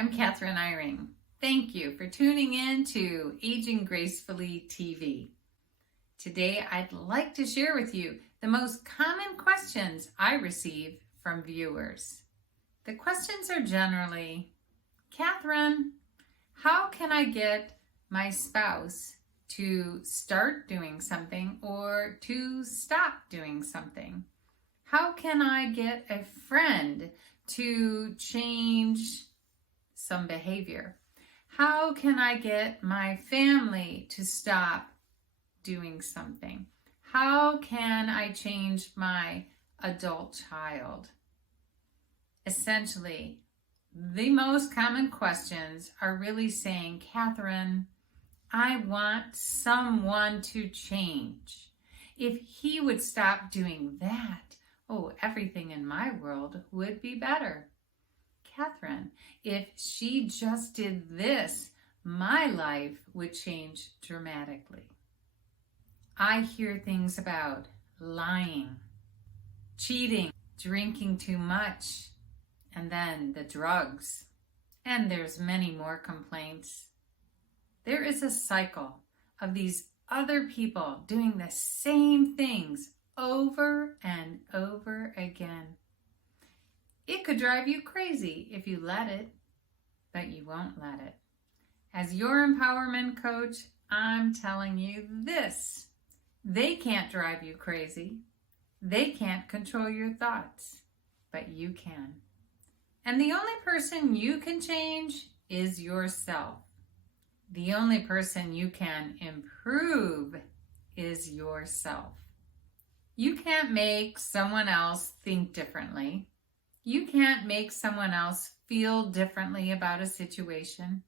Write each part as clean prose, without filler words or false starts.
I'm Catherine Eyring. Thank you for tuning in to Aging Gracefully TV. Today, I'd like to share with you the most common questions I receive from viewers. The questions are generally, Catherine, how can I get my spouse to start doing something or to stop doing something? How can I get a friend to change some behavior? How can I get my family to stop doing something? How can I change my adult child? Essentially, the most common questions are really saying, Catherine, I want someone to change. If he would stop doing that, everything in my world would be better. Catherine, if she just did this, my life would change dramatically. I hear things about lying, cheating, drinking too much, and then the drugs. And there's many more complaints. There is a cycle of these other people doing the same things over and over again. It could drive you crazy if you let it, but you won't let it. As your empowerment coach, I'm telling you this. They can't drive you crazy. They can't control your thoughts, but you can. And the only person you can change is yourself. The only person you can improve is yourself. You can't make someone else think differently. You can't make someone else feel differently about a situation.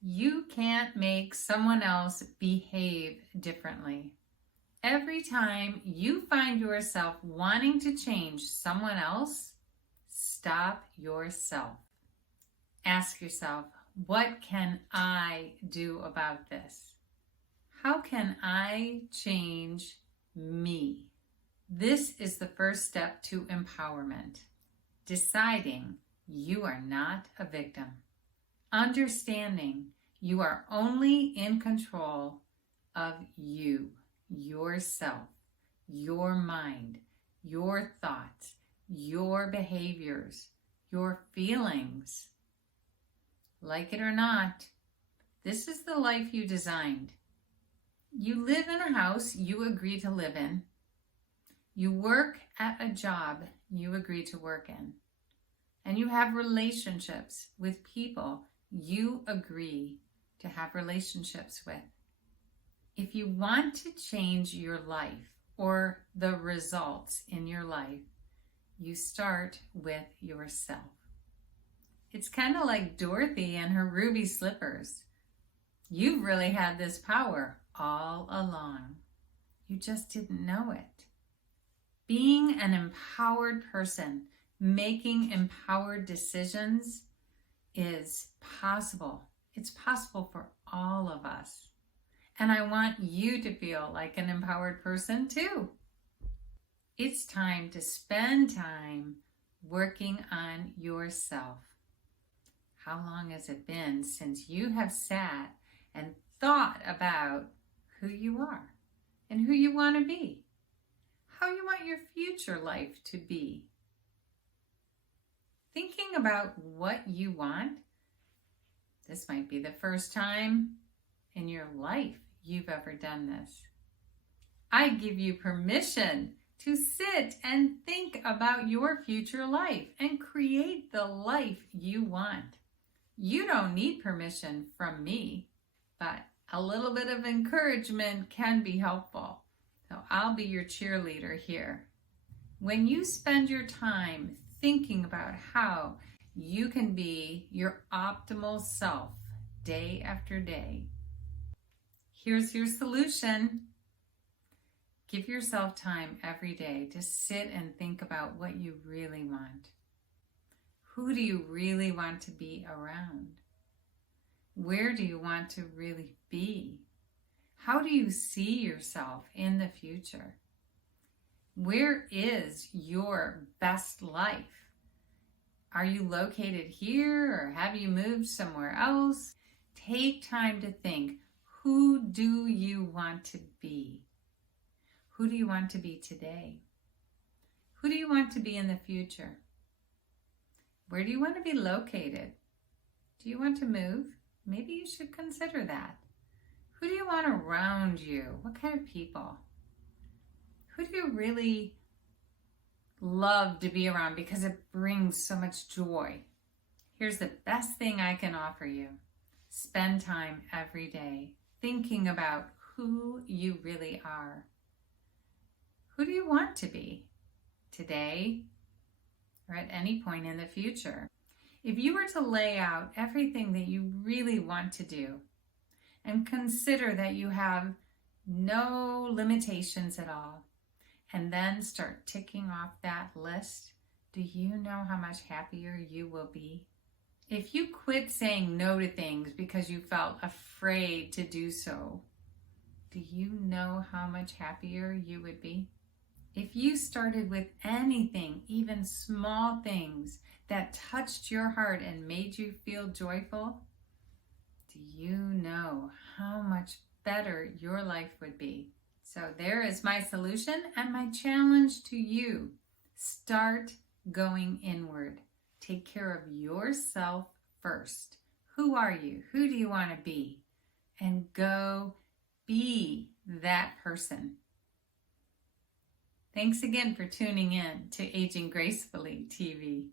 You can't make someone else behave differently. Every time you find yourself wanting to change someone else, stop yourself. Ask yourself, what can I do about this? How can I change me? This is the first step to empowerment. Deciding you are not a victim. Understanding you are only in control of you, yourself, your mind, your thoughts, your behaviors, your feelings. Like it or not, this is the life you designed. You live in a house you agree to live in. You work at a job you agree to work in. And you have relationships with people you agree to have relationships with. If you want to change your life or the results in your life, you start with yourself. It's kind of like Dorothy and her ruby slippers. You've really had this power all along. You just didn't know it. Being an empowered person, making empowered decisions is possible. It's possible for all of us. And I want you to feel like an empowered person too. It's time to spend time working on yourself. How long has it been since you have sat and thought about who you are and who you want to be? How you want your future life to be? Thinking about what you want, this might be the first time in your life you've ever done this. I give you permission to sit and think about your future life and create the life you want. You don't need permission from me, but a little bit of encouragement can be helpful. So I'll be your cheerleader here. When you spend your time thinking about how you can be your optimal self day after day, here's your solution. Give yourself time every day to sit and think about what you really want. Who do you really want to be around? Where do you want to really be? How do you see yourself in the future? Where is your best life? Are you located here or have you moved somewhere else? Take time to think, who do you want to be? Who do you want to be today? Who do you want to be in the future? Where do you want to be located? Do you want to move? Maybe you should consider that. Who do you want around you? What kind of people? Who do you really love to be around because it brings so much joy? Here's the best thing I can offer you. Spend time every day thinking about who you really are. Who do you want to be today or at any point in the future? If you were to lay out everything that you really want to do and consider that you have no limitations at all, and then start ticking off that list, do you know how much happier you will be? If you quit saying no to things because you felt afraid to do so, do you know how much happier you would be? If you started with anything, even small things that touched your heart and made you feel joyful, do you know how much better your life would be? So there is my solution and my challenge to you. Start going inward. Take care of yourself first. Who are you? Who do you want to be? And go be that person. Thanks again for tuning in to Aging Gracefully TV.